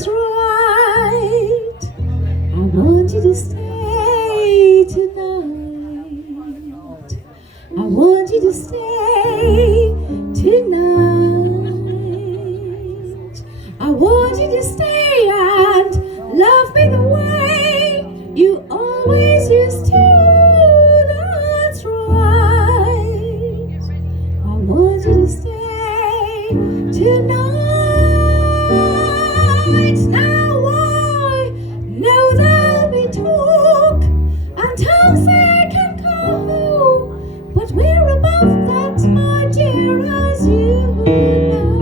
that's right. I want you to stay tonight. I want you to stay tonight. I want you to stay and love me the way you always used to. That's right. I want you to stay tonight. Now I know there'll be talk and tongues they can go, but we're above that, my dear, as you know.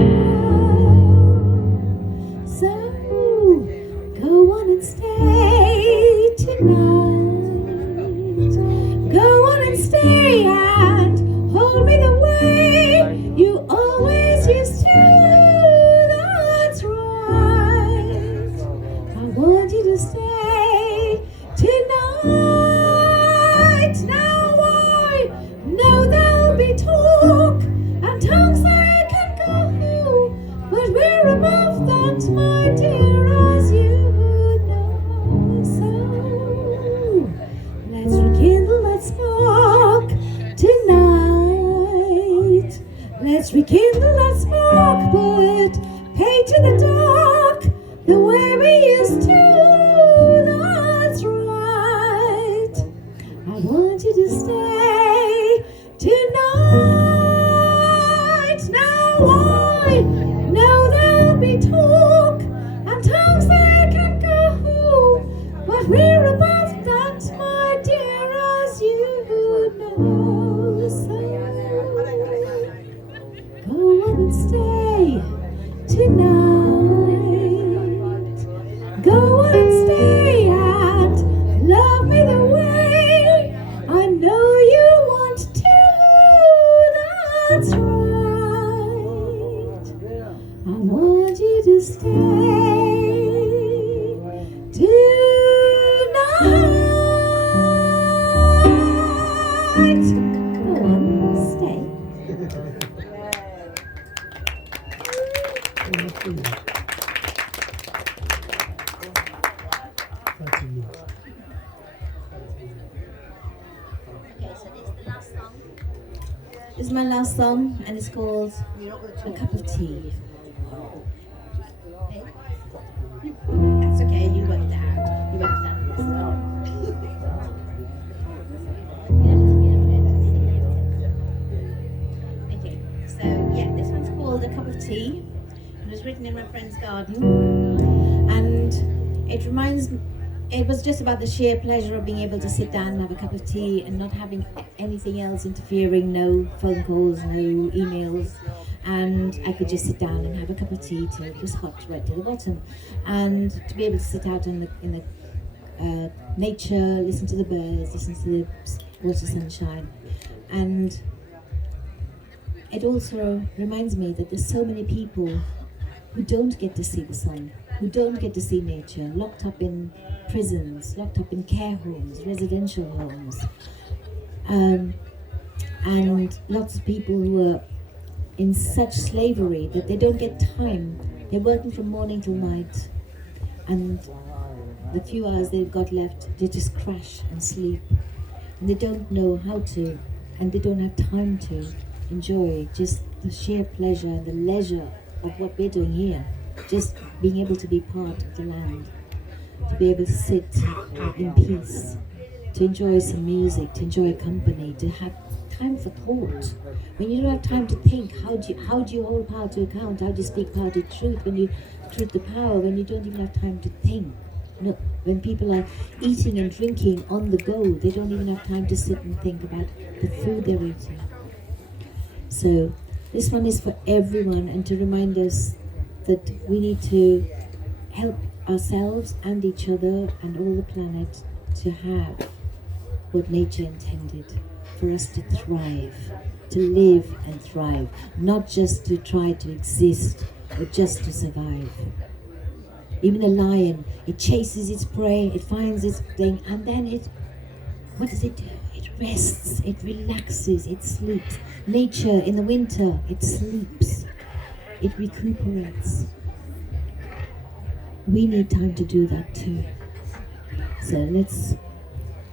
So go on and stay tonight. Go on and stay and hold me the way you always used to. That's right. I want you to stay tonight. Now I know there'll be talk and tongues they can go, but we're above that, my dear, as you know. So let's rekindle that spark tonight. Let's rekindle that spark, but paint in the dark the way we used to. That's right. I want you to stay tonight. Now I know there'll be talk and tongues they can go, but we're above that, my dear, as you know. So go on and stay tonight. Go on and stay and love me the way I know you want to. That's right. I want you to stay tonight. Go on, stay. Okay, so this is the last song. This is my last song, and it's called A Cup of Tea. That's okay, you worked it out. You worked it out. Okay, so yeah, this one's called A Cup of Tea. It was written in my friend's garden, and it was just about the sheer pleasure of being able to sit down and have a cup of tea and not having anything else interfering, no phone calls, no emails, and I could just sit down and have a cup of tea till it was hot right to the bottom, and to be able to sit out in the nature, listen to the birds, listen to the water sunshine. And it also reminds me that there's so many people who don't get to see the sun, who don't get to see nature, locked up in prisons, locked up in care homes, residential homes, and lots of people who are in such slavery that they don't get time. They're working from morning till night, and the few hours they've got left, they just crash and sleep, and they don't know how to, and they don't have time to enjoy just the sheer pleasure and the leisure of what we're doing here, just being able to be part of the land, to be able to sit in peace, to enjoy some music, to enjoy company, to have time for thought. When you don't have time to think, how do you hold power to account? How do you speak power to truth? When you truth to power, when you don't even have time to think. No, when people are eating and drinking on the go, they don't even have time to sit and think about the food they're eating. So this one is for everyone, and to remind us that we need to help ourselves and each other and all the planet to have what nature intended, for us to thrive, to live and thrive, not just to try to exist, but just to survive. Even a lion, it chases its prey, it finds its thing, and then what does it do? It rests, it relaxes, it sleeps. Nature in the winter, it sleeps, it recuperates. we need time to do that too. So let's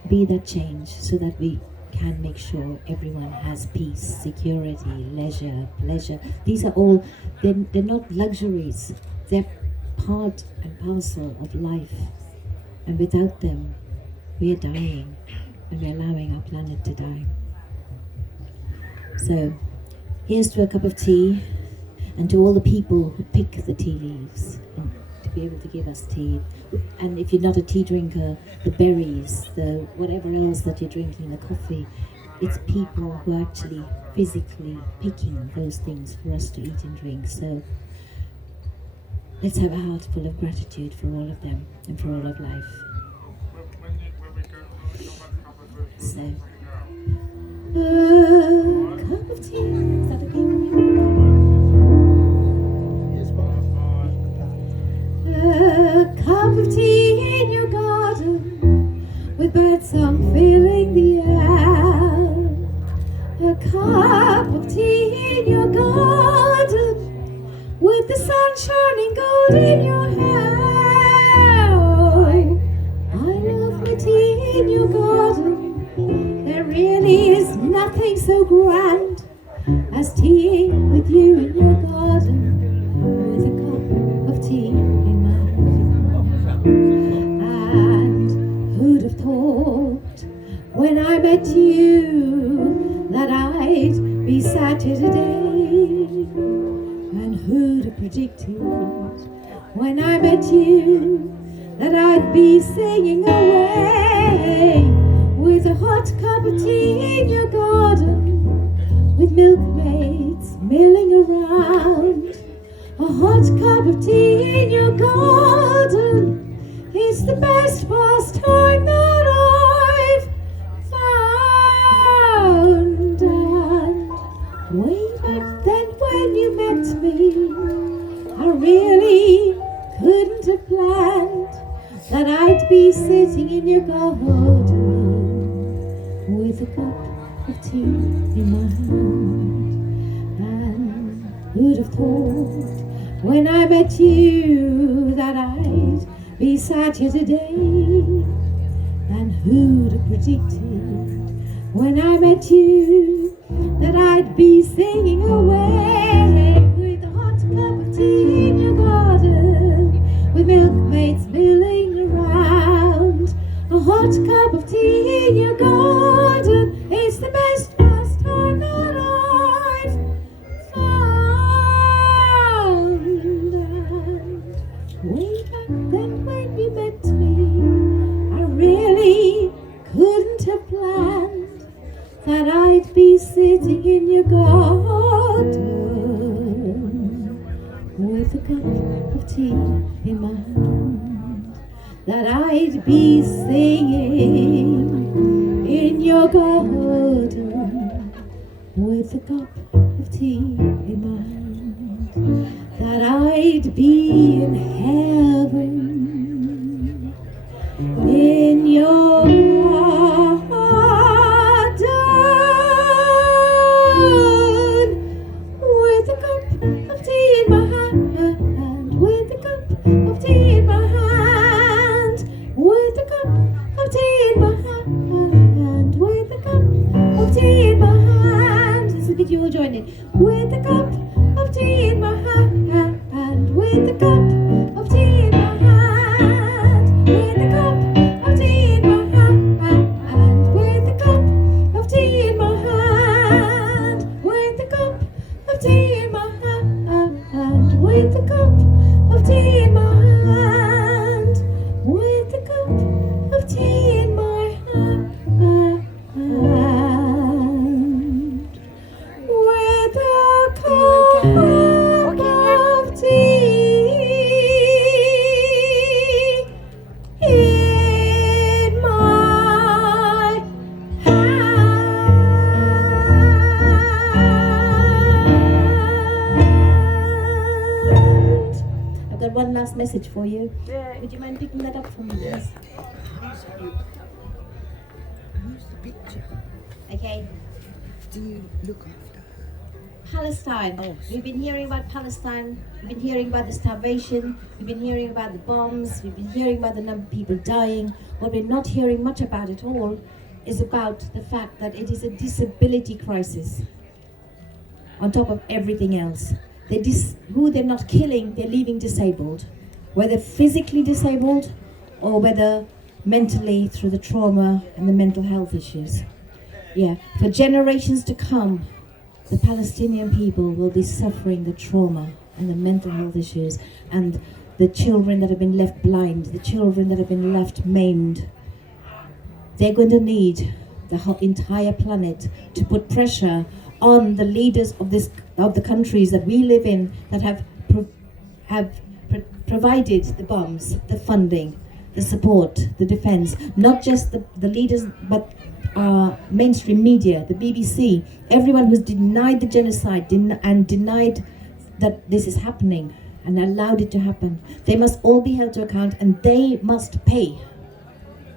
be that change so that we can make sure everyone has peace, security, leisure, pleasure. These are all, they're not luxuries. They're part and parcel of life. And without them, we are dying and we're allowing our planet to die. So here's to a cup of tea and to all the people who pick the tea leaves and to be able to give us tea. And if you're not a tea drinker, the berries, the whatever else that you're drinking, the coffee, it's people who are actually physically picking those things for us to eat and drink. So let's have a heart full of gratitude for all of them and for all of life. So, a cup of tea. Is that okay with you? A cup of tea in your garden with birdsong filling the air. A cup of tea in your garden with the sun shining gold in your hair. Oh, I love my tea in your garden. There really is nothing so grand as teaing with you in your garden with a cup of tea in my hand. And who'd have thought when I met you that I'd be sat here today? And who'd have predicted when I met you that I'd be singing away with a hot cup of tea in your garden with milkmaids milling around? A hot cup of tea in your garden is the best pastime that I've found. And way back then when you met me, I really couldn't have planned that I'd be sitting in your garden with a cup of tea in my hand. And who'd have thought when I met you that I'd be sat here today? And who'd have predicted when I met you that I'd be singing away with a hot cup of tea in your garden with milkmaids milling around? A hot cup of tea in your garden is the best pastime that I've found. And way back then when you met me, I really couldn't have planned that I'd be sitting in your garden with a cup of tea in my hand, that I'd be singing in your garden with a cup of tea in my hand, that I'd be in heaven in your garden with a cup of tea in my hand, with a cup of tea in my hand, with a cup of tea in my hand, with a cup of tea in my hand. Let's look at you all join in. With a cup of tea in my hand, with a cup of tea in my hand, with a cup of tea in my hand, with a cup of tea in my hand, with a cup of tea in my hand, with a cup of tea in my hand, with a cup of tea in my hand, with a cup of tea in my hand. I've got one last message for you. Would you mind picking that up for me, please? Who's the picture? Okay. Do you look after her? Palestine. We've been hearing about Palestine. We've been hearing about the starvation. We've been hearing about the bombs. We've been hearing about the number of people dying. What we're not hearing much about at all is about the fact that it is a disability crisis on top of everything else. Who they're not killing, they're leaving disabled, whether physically disabled or whether mentally through the trauma and the mental health issues. Yeah, for generations to come, the Palestinian people will be suffering the trauma and the mental health issues, and the children that have been left blind, the children that have been left maimed. They're going to need the whole entire planet to put pressure on the leaders of the countries that we live in that have provided the bombs, the funding, the support, the defense. Not just the leaders, but mainstream media, the BBC, everyone who's denied the genocide and denied that this is happening and allowed it to happen. They must all be held to account, and they must pay.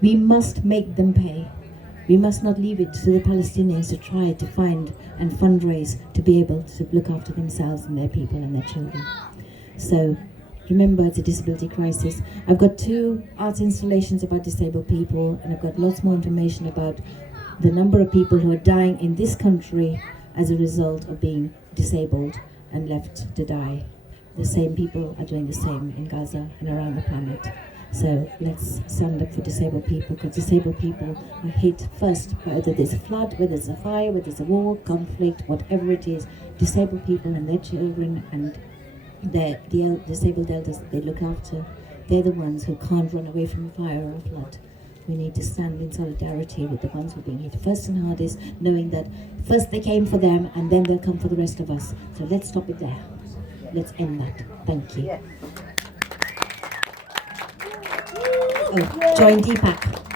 We must make them pay. We must not leave it to the Palestinians to try to find and fundraise to be able to look after themselves and their people and their children. So remember, it's a disability crisis. I've got 2 art installations about disabled people, and I've got lots more information about the number of people who are dying in this country as a result of being disabled and left to die. The same people are doing the same in Gaza and around the planet. So let's stand up for disabled people, because disabled people are hit first, whether there's a flood, whether there's a fire, whether there's a war, conflict, whatever it is. Disabled people and their children and the disabled elders that they look after, they're the ones who can't run away from a fire or a flood. We need to stand in solidarity with the ones who are being hit first and hardest, knowing that first they came for them and then they'll come for the rest of us. So let's stop it there. Let's end that. Thank you. Oh, join Deepak.